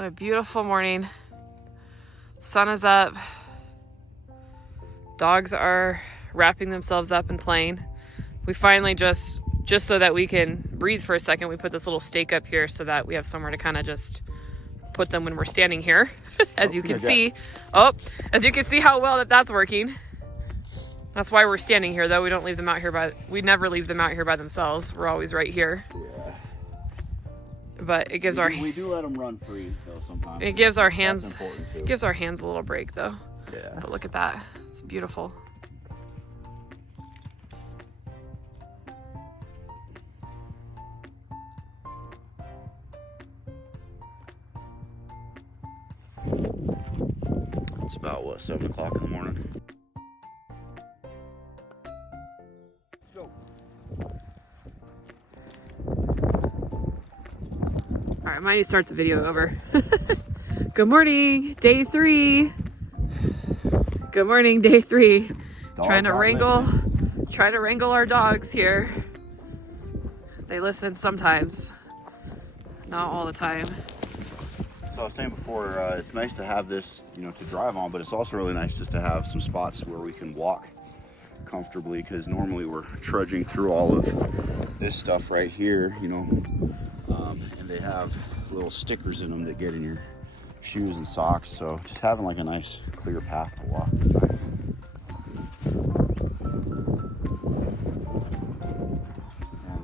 What a beautiful morning. Sun is up. Dogs are wrapping themselves up and playing. We finally just so that we can breathe for a second, we put this little stake up here so that we have somewhere to kind of just put them when we're standing here. As you can see. Oh, as you can see how well that's working. That's why we're standing here, though. We don't leave them out here we never leave them out here by themselves. We're always right here. Yeah. But it gives we do let them run free though sometimes. It gives our hands a little break though. Yeah. But look at that. It's beautiful. It's about what, 7 o'clock in the morning. All right, I might need to start the video over. Good morning, day 3. Good morning, day 3. Trying to wrangle our dogs here. They listen sometimes, not all the time. So I was saying before, it's nice to have this, to drive on, but it's also really nice just to have some spots where we can walk comfortably, because normally we're trudging through all of this stuff right here, and they have little stickers in them that get in your shoes and socks, so just having like a nice clear path to walk.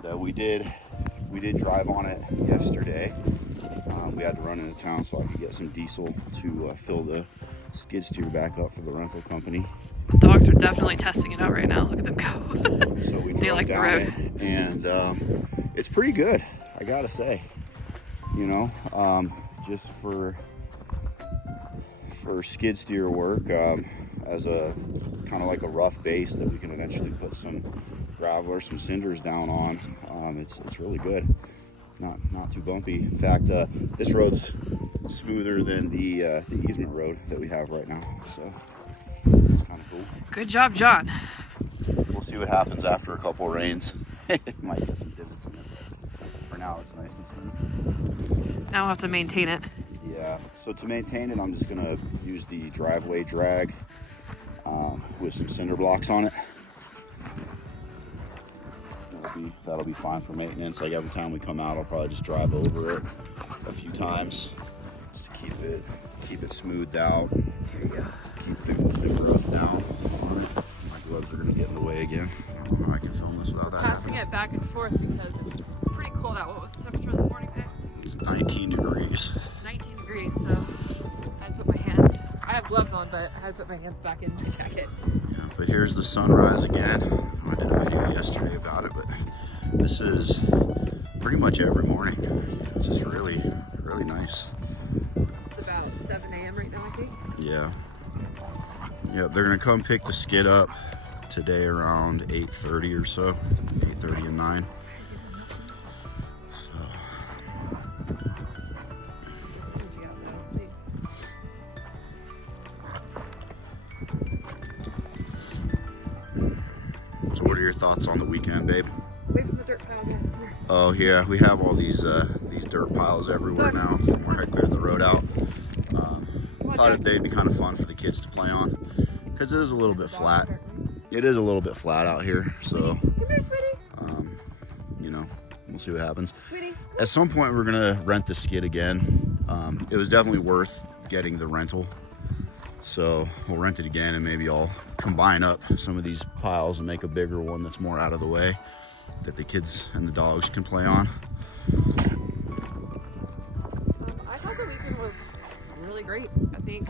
And we did drive on it yesterday. We had to run into town so I could get some diesel to fill the skid steer back up for the rental company. The dogs are definitely testing it out right now. Look at them go. So we they like the road. And it's pretty good, I gotta say. Just for skid steer work, as a kind of like a rough base that we can eventually put some gravel or some cinders down on. It's really good. Not too bumpy. In fact, this road's smoother than the easement road that we have right now. So it's kind of cool. Good job, John. We'll see what happens after a couple rains. Might get some divots in it, but for now it's nice and smooth. Now we'll have to maintain it. Yeah. So to maintain it, I'm just gonna use the driveway drag with some cinder blocks on it. That'll be fine for maintenance. Like every time we come out, I'll probably just drive over it a few times just to keep it smoothed out. There you go. Keep the growth down. My gloves are gonna get in the way again. I don't know how I can film this without that Passing happening. it back and forth because it's pretty cold out. What was the temperature this morning, Dave? It's 19 degrees. 19 degrees, so I had to put my hands, I have gloves on, but I had to put my hands back in my jacket. Yeah, but here's the sunrise again. I did a video yesterday about it, but this is pretty much every morning. It's just really, really nice. It's about 7 a.m. right now, I think. Yeah. Yeah, they're gonna come pick the skid up today around 8:30 or so, 8:30 and 9. So what are your thoughts on the weekend, babe? Away from the dirt pile, yes. Oh yeah, we have all these dirt piles everywhere now from where I cleared the road out. Thought that they'd be kind of fun for the kids to play on, because it is a little bit flat. It is a little bit flat out here, so Come here, sweetie. We'll see what happens. Sweetie. At some point, we're gonna rent the skid again. It was definitely worth getting the rental, so we'll rent it again, and maybe I'll combine up some of these piles and make a bigger one that's more out of the way, that the kids and the dogs can play on. I thought the weekend was really great. I think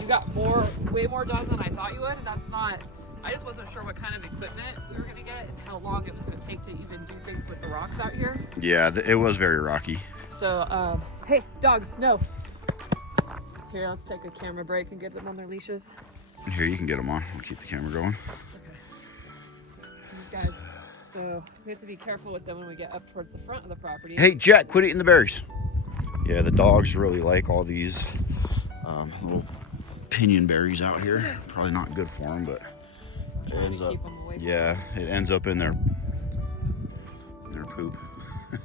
you got way more done than I thought you would, and that's not, I just wasn't sure what kind of equipment we were gonna get and how long it was gonna take to even do things with the rocks out here. Yeah, it was very rocky. So, hey, dogs, no. Here, let's take a camera break and get them on their leashes. Here, you can get them on. I'll keep the camera going. Okay. These guys, so we have to be careful with them when we get up towards the front of the property. Hey, Jack, quit eating the berries. Yeah, the dogs really like all these little pinion berries out here. Probably not good for them, but it ends up, yeah, it ends up in their poop.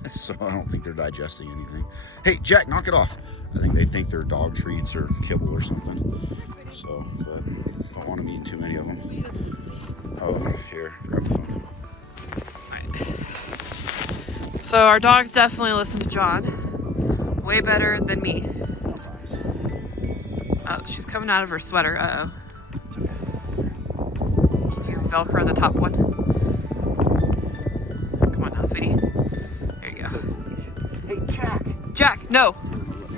So I don't think they're digesting anything. Hey, Jack, knock it off. I think they think they're dog treats or kibble or something. So, but don't want them eating too many of them. Oh, here, grab the phone. So our dogs definitely listen to John. Way better than me. Oh, she's coming out of her sweater. Uh-oh. Can you Velcro the top one? Come on now, sweetie. There you go. Hey, Jack. Jack, no.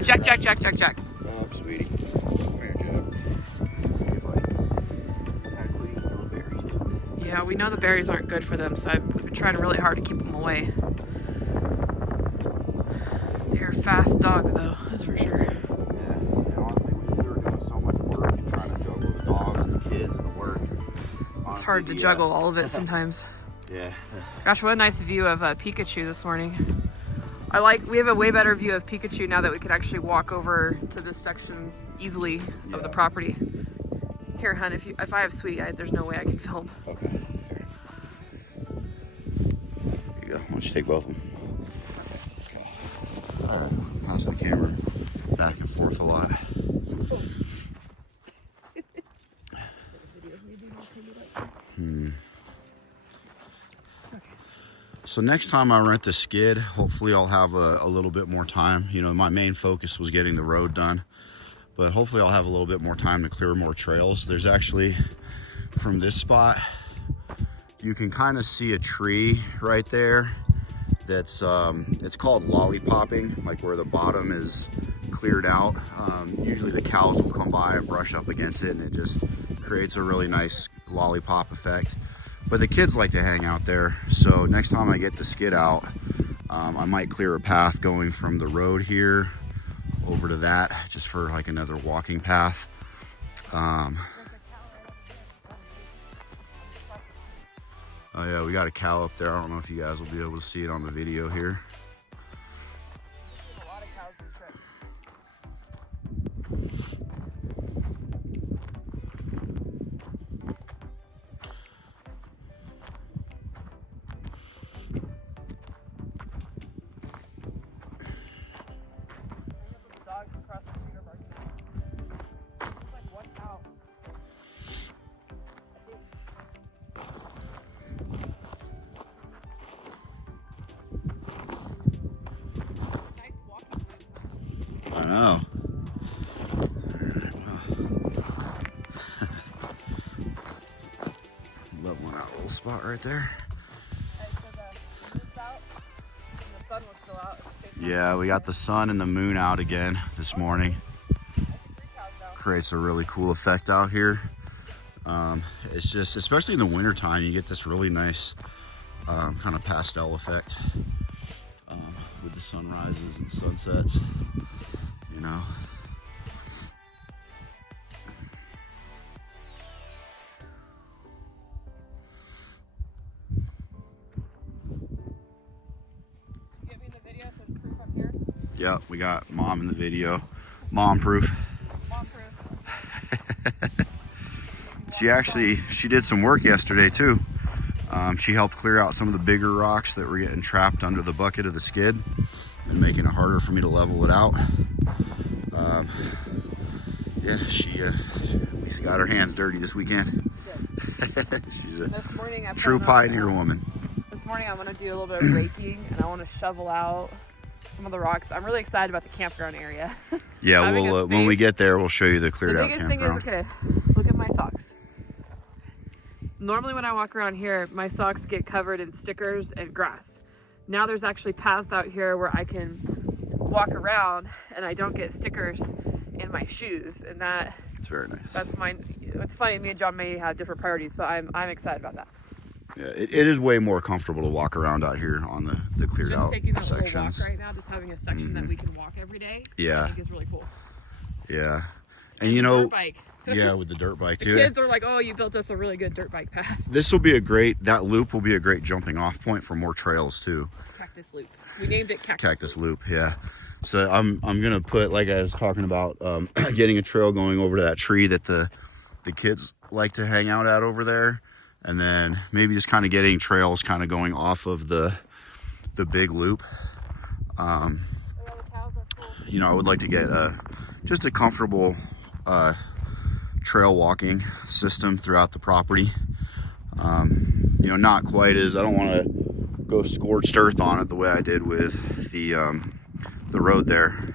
Jack. Oh, sweetie. Come here, Jack. Hey, buddy. How to clean those berries, too. Yeah, we know the berries aren't good for them, so we've been trying really hard to keep them away. They're fast dogs, though, that's for sure. Yeah, and honestly, we were doing so much work and trying to juggle the dogs and the kids and the work. It's hard to juggle all of it sometimes. Yeah. Gosh, what a nice view of Pikachu this morning. We have a way better view of Pikachu now that we can actually walk over to this section easily of the property. Here, hun, if I have Sweetie, there's no way I can film. Okay. Here. Here you go. Why don't you take both of them? Pass the camera back and forth a lot. So next time I rent the skid, hopefully I'll have a little bit more time. You know, my main focus was getting the road done, but hopefully I'll have a little bit more time to clear more trails. There's actually, from this spot, you can kind of see a tree right there that's it's called lollipopping, like where the bottom is cleared out. Usually the cows will come by and brush up against it, and it just creates a really nice lollipop effect. But the kids like to hang out there, so next time I get the skid out, I might clear a path going from the road here over to that, just for like another walking path. Oh yeah, we got a cow up there. I don't know if you guys will be able to see it on the video here. I know. Alright, well. Leveling out a little spot right there. Yeah, we got the sun and the moon out again this morning. Creates a really cool effect out here. It's just, especially in the winter time, you get this really nice kind of pastel effect with the sunrises and sunsets, you know. Yep, we got mom in the video. Mom proof. Mom proof. She did some work yesterday too. She helped clear out some of the bigger rocks that were getting trapped under the bucket of the skid and making it harder for me to level it out. Yeah, she at least got her hands dirty this weekend. She's a true pioneer woman. This morning I'm gonna do a little bit of raking and I want to shovel out some of the rocks. I'm really excited about the campground area. Yeah, we'll when we get there, we'll show you the cleared out campground. The biggest thing is, okay, look at my socks. Normally when I walk around here, my socks get covered in stickers and grass. Now there's actually paths out here where I can walk around and I don't get stickers in my shoes, and it's very nice. That's mine. It's funny, me and John may have different priorities, but I'm excited about that. Yeah, it is way more comfortable to walk around out here on the cleared out taking that sections. Little walk right now, just having a section that we can walk every day. Yeah, I think is really cool. Yeah, and you know, dirt bike. Yeah, with the dirt bike too. The kids are like, "Oh, you built us a really good dirt bike path." This will be that loop will be a great jumping off point for more trails too. Cactus Loop. We named it Cactus Loop. Yeah. So I'm gonna put, like I was talking about, getting a trail going over to that tree that the kids like to hang out at over there, and then maybe just kind of getting trails kind of going off of the the big loop. You know, I would like to get just a comfortable trail walking system throughout the property. You know, not quite as, I don't want to go scorched earth on it the way I did with the road there,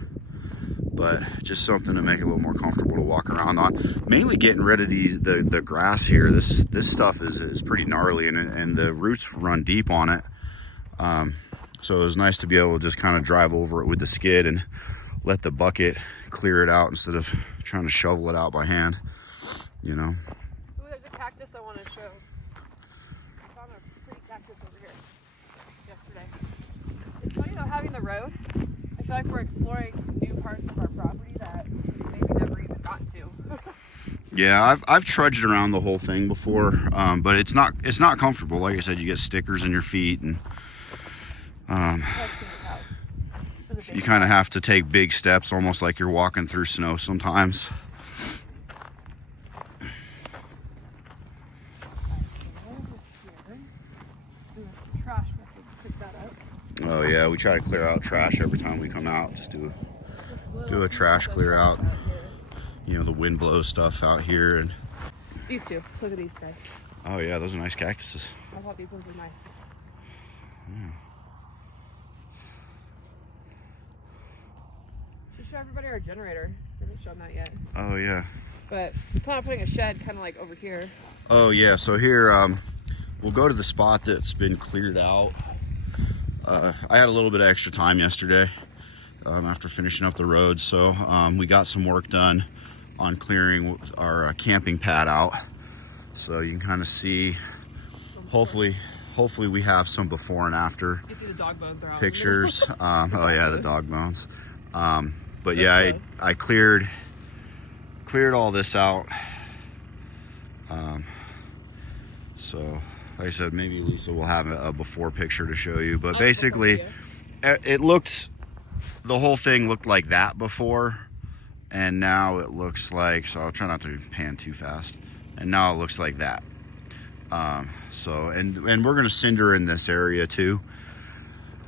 but just something to make it a little more comfortable to walk around on. Mainly getting rid of the grass here. This stuff is pretty gnarly, and the roots run deep on it. So it was nice to be able to just kind of drive over it with the skid and let the bucket clear it out instead of trying to shovel it out by hand, you know. Ooh, there's a cactus I want to show. I found a pretty cactus over here yesterday. It's funny though, having the road, I feel like we're exploring new parts of our property that we maybe never even got to. Yeah, I've trudged around the whole thing before, but it's not comfortable. Like I said, you get stickers in your feet, and you kind of have to take big steps, almost like you're walking through snow sometimes. Oh yeah, we try to clear out trash every time we come out. Just do a trash clear out. You know, the wind blows stuff out here. And these two, look at these guys. Oh yeah, those are nice cactuses. I thought these ones were nice. Yeah. Should show everybody our generator. We haven't shown that yet. Oh yeah. But we plan on putting a shed kind of like over here. Oh yeah, so here we'll go to the spot that's been cleared out. I had a little bit of extra time yesterday after finishing up the road, so we got some work done on clearing our camping pad out. So you can kind of see, hopefully we have some before and after. You see the dog bones are out. Pictures. Oh yeah, the dog bones. But yeah, I cleared all this out. So like I said, maybe Lisa will have a before picture to show you, but basically the whole thing looked like that before, and now it looks like, so I'll try not to pan too fast, and now it looks like that. So and we're gonna cinder in this area too.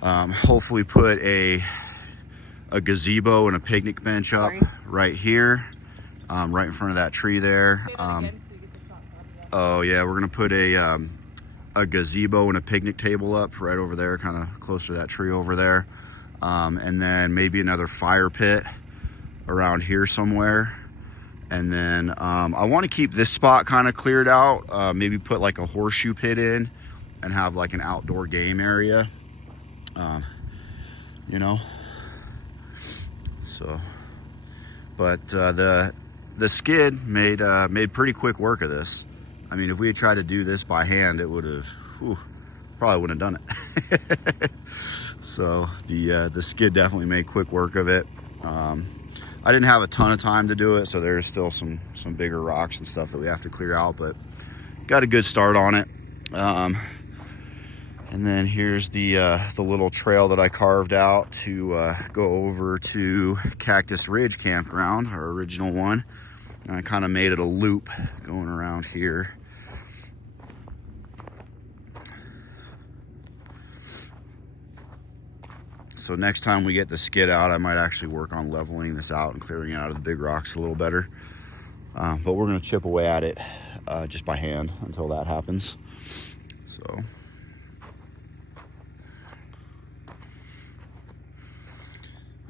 Hopefully put a gazebo and a picnic bench up right here, right in front of that tree there. Oh yeah, we're gonna put a gazebo and a picnic table up right over there, kind of close to that tree over there. And then maybe another fire pit around here somewhere. And then I want to keep this spot kind of cleared out, maybe put like a horseshoe pit in and have like an outdoor game area, you know. So, but the skid made pretty quick work of this. I mean, if we had tried to do this by hand, it would have, probably wouldn't have done it. So the skid definitely made quick work of it. I didn't have a ton of time to do it, so there's still some bigger rocks and stuff that we have to clear out, but got a good start on it. And then here's the little trail that I carved out to go over to Cactus Ridge Campground, our original one. And I kind of made it a loop going around here. So next time we get the skid out, I might actually work on leveling this out and clearing it out of the big rocks a little better. But we're gonna chip away at it just by hand until that happens. So.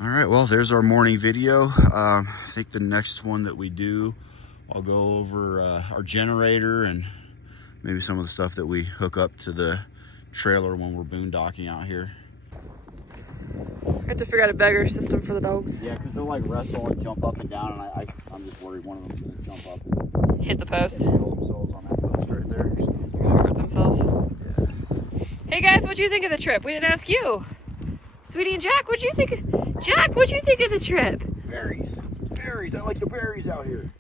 All right, well, there's our morning video. I think the next one that we do, I'll go over our generator and maybe some of the stuff that we hook up to the trailer when we're boondocking out here. I have to figure out a beggar system for the dogs. Yeah, because they'll like wrestle and jump up and down, and I'm just worried one of them's gonna jump up and hit the post. Kill themselves on that post right there. They're gonna hurt themselves. Yeah. Hey guys, what'd you think of the trip? We didn't ask you. Sweetie and Jack, what'd you think? Jack, what'd you think of the trip? Berries. I like the berries out here.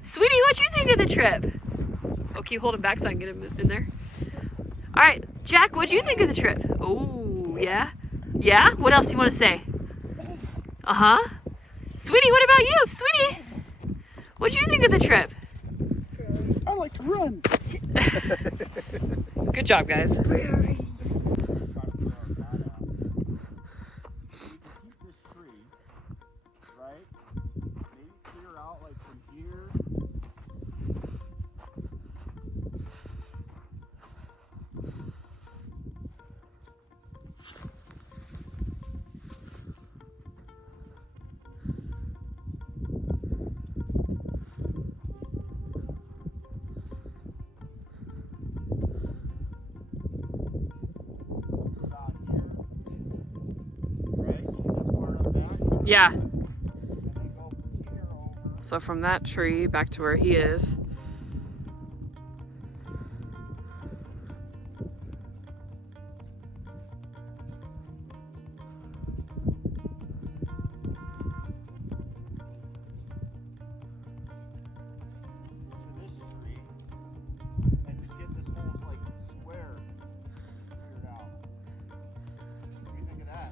Sweetie, what'd you think of the trip? Oh, can you hold him back so I can get him in there? All right, Jack, what'd you think of the trip? Oh, yeah? Yeah? What else do you want to say? Uh-huh. Sweetie, what about you? Sweetie, what'd you think of the trip? I like to run. Good job, guys. right? Maybe clear out like from here. Yeah. So from that tree back to where he is. This tree, and just get this whole like square cleared out. What do you think of that?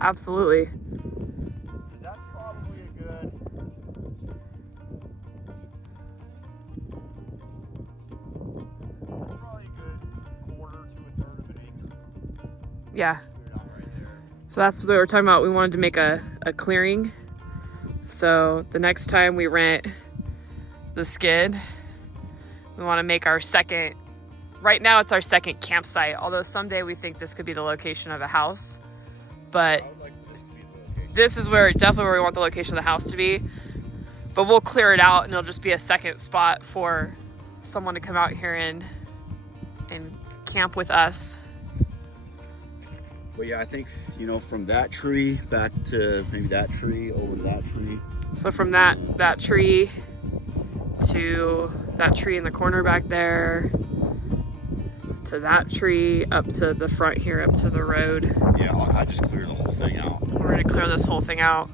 Absolutely. Because that's probably a good. That's probably a good quarter to a third of an acre. Yeah. Cleared out right there. So that's what we were talking about. We wanted to make a clearing. So the next time we rent the skid, we want to make our second, right now it's our second campsite, although someday we think this could be the location of a house. But I would like for this to be the location. this is where definitely where we want the location of the house to be. But we'll clear it out and it'll just be a second spot for someone to come out here and camp with us. But yeah, I think, you know, from that tree back to maybe that tree over to that tree. So from that tree to that tree in the corner back there, to that tree, up to the front here, up to the road. Yeah, I just clear the whole thing out. We're gonna clear this whole thing out.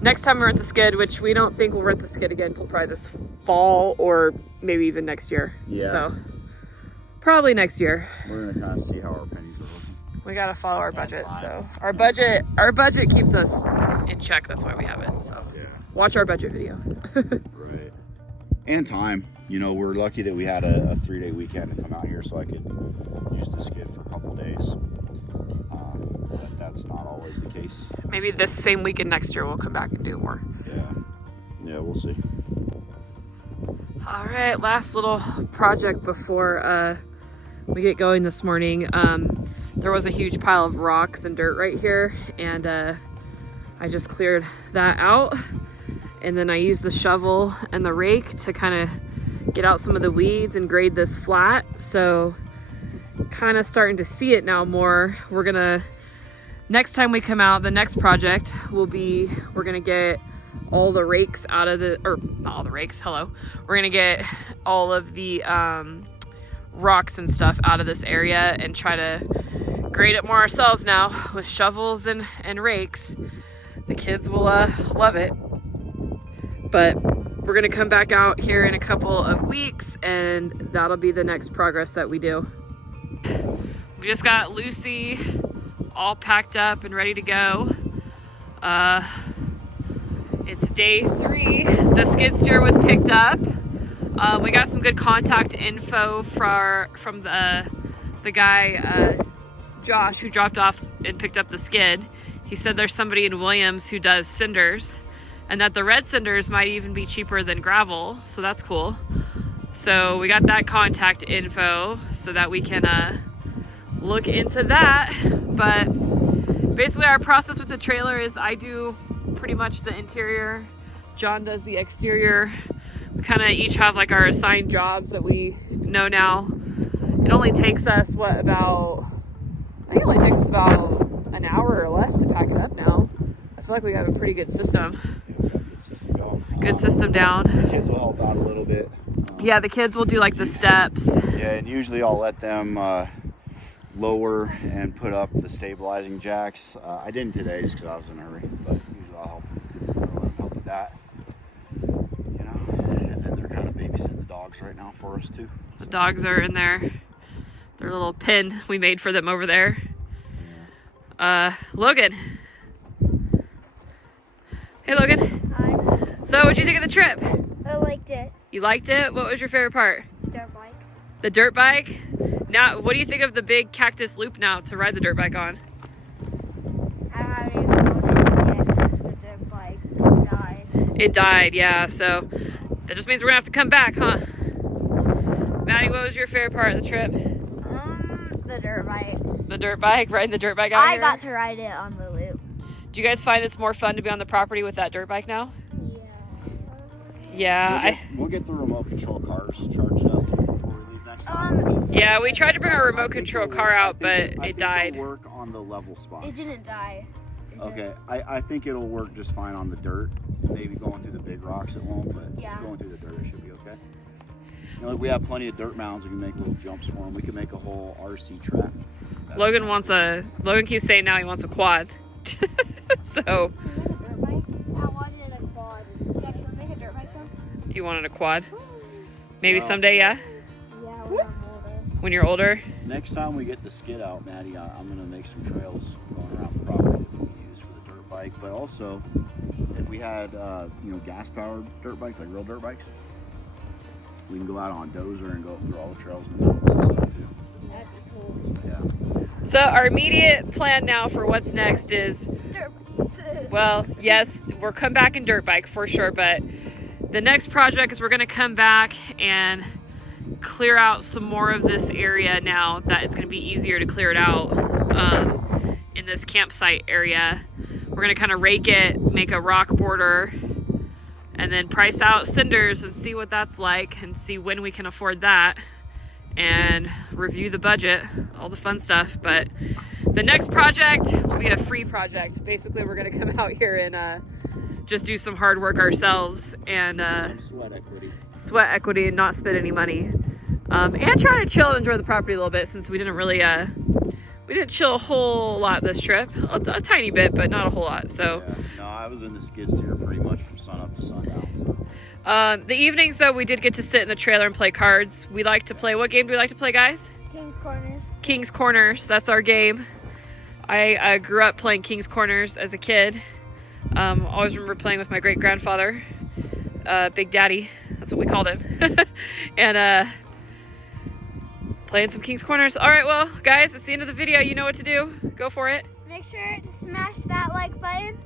Next time we rent the skid, which we don't think we'll rent the skid again until probably this fall or maybe even next year. Yeah. So probably next year. We're gonna kind of see how our pennies are looking. We gotta follow our budget. So our budget keeps us in check. That's why we have it. So Yeah. watch our budget video. Right. And time. You know, we're lucky that we had a 3-day weekend to come out here so I could use the skid for a couple of days. But that's not always the case. Maybe this same weekend next year we'll come back and do more. Yeah, we'll see. All right, last little project before we get going this morning. There was a huge pile of rocks and dirt right here, and I just cleared that out. And then I used the shovel and the rake to kind of get out some of the weeds and grade this flat. So kind of starting to see it now more. We're gonna, next time we come out, the next project will be, we're gonna get all the rakes out of the, or not all the rakes, hello. We're gonna get all of the rocks and stuff out of this area and try to grade it more ourselves now with shovels and rakes. The kids will love it. But we're gonna come back out here in a couple of weeks and that'll be the next progress that we do. We just got Lucy all packed up and ready to go. It's day 3. The skid steer was picked up. We got some good contact info from the guy, Josh, who dropped off and picked up the skid. He said there's somebody in Williams who does cinders, and that the red cinders might even be cheaper than gravel, so that's cool. So we got that contact info so that we can look into that. But basically our process with the trailer is I do pretty much the interior, John does the exterior. We kind of each have like our assigned jobs that we know now. It only takes us I think it only takes us about an hour or less to pack it up now. I feel like we have a pretty good system. Good system down. The kids will help out a little bit. Yeah, the kids will do like the steps. Yeah, and usually I'll let them lower and put up the stabilizing jacks. I didn't today just because I was in a hurry, but usually I'll let them help with that. You know, and then they're kind of babysitting the dogs right now for us too. The dogs are in their little pen we made for them over there. Logan. Hey, Logan. Hi. So, what'd you think of the trip? I liked it. You liked it? What was your favorite part? Dirt bike. The dirt bike? Now, what do you think of the big cactus loop now to ride the dirt bike on? I haven't even gone yet to the dirt bike. It died, yeah, so that just means we're gonna have to come back, huh? Maddie, what was your favorite part of the trip? The dirt bike. The dirt bike? Riding the dirt bike out here? I got to ride it on the loop. Do you guys find it's more fun to be on the property with that dirt bike now? Yeah. We'll get the remote control cars charged up before we leave next time. Yeah, we tried to bring our remote control car out, but it died. It'll work on the level spots. It didn't die. Okay, I think it'll work just fine on the dirt. Maybe going through the big rocks it won't, but going through the dirt it should be okay. You know, we have plenty of dirt mounds. We can make little jumps for them. We can make a whole RC track. Logan keeps saying now he wants a quad. So. You wanted a quad? Maybe someday, yeah? Yeah, when I'm older. When you're older? Next time we get the skid out, Maddie, I'm going to make some trails going around the property that we can use for the dirt bike. But also, if we had, gas-powered dirt bikes, like real dirt bikes, we can go out on dozer and go through all the trails and mountains and stuff too. That'd be cool. Yeah. So our immediate plan now for what's next is, Dirt bikes. well, yes, we'll come back in dirt bike for sure, but the next project is we're going to come back and clear out some more of this area now that it's going to be easier to clear it out in this campsite area. We're going to kind of rake it, make a rock border, and then price out cinders and see what that's like and see when we can afford that and review the budget, all the fun stuff. But the next project will be a free project. Basically, we're going to come out here and just do some hard work ourselves and Some sweat equity and not spend any money, and try to chill and enjoy the property a little bit, since we didn't really we didn't chill a whole lot this trip, a tiny bit, but not a whole lot. So yeah. No, I was in the skid steer pretty much from sun up to sundown. So. The evenings though, we did get to sit in the trailer and play cards. We like to play, what game do we like to play, guys? King's Corners. King's Corners, that's our game. I grew up playing King's Corners as a kid. Always remember playing with my great-grandfather, Big Daddy, that's what we called him, and playing some King's Corners. All right, well, guys, it's the end of the video. You know what to do. Go for it. Make sure to smash that like button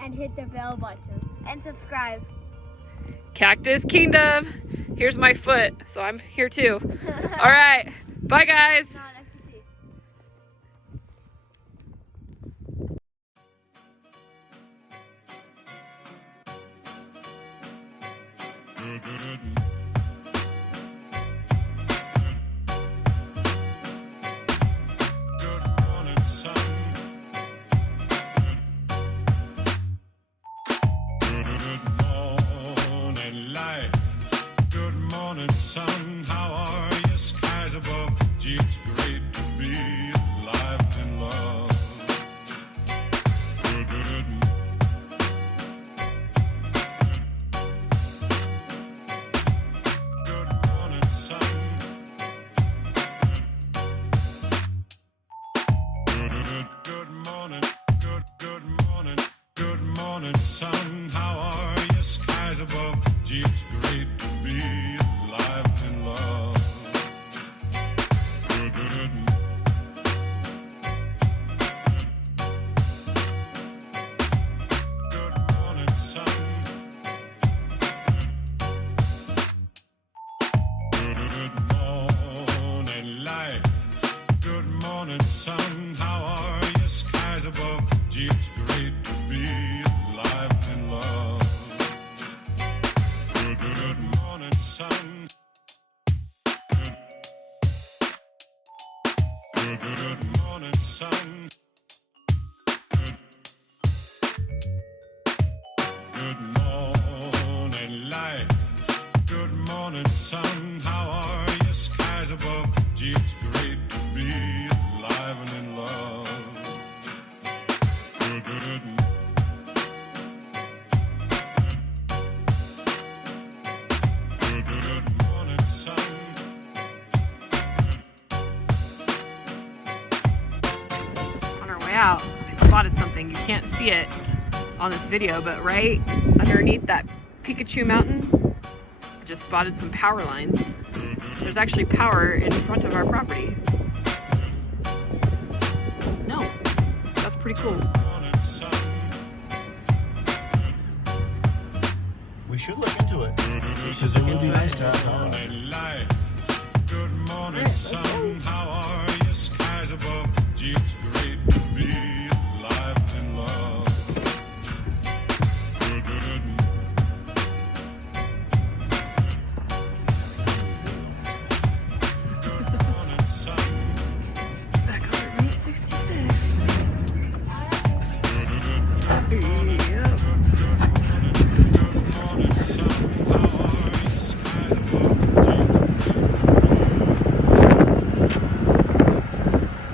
and hit the bell button and subscribe. Cactus Kingdom. Here's my foot, so I'm here too. All right, bye, guys. Sun, how are you? Skies above. Gee, it's great to be alive and love. Good, good, good morning, sun. Good, good morning. Good morning. Good morning, sun. How are you? Skies above. Gee, it's great to be alive and love. Good, good, good morning, sun. Good morning, light. Good morning, sun. How are you? Skies above. Gee, it's great to be alive and love. Good morning, sun. Good morning, sun. Good morning, light. Good morning, sun. How are you? Skies above. Gee, it's great to be alive and in love. Good, good. Good morning, sun. On our way out, I spotted something. You can't see it on this video, but right underneath that Pikachu mountain, I just spotted some power lines. There's actually power in front of our property. No, that's pretty cool. Morning, sun. should look into it. Because it would be nice to have that. Good morning, son. How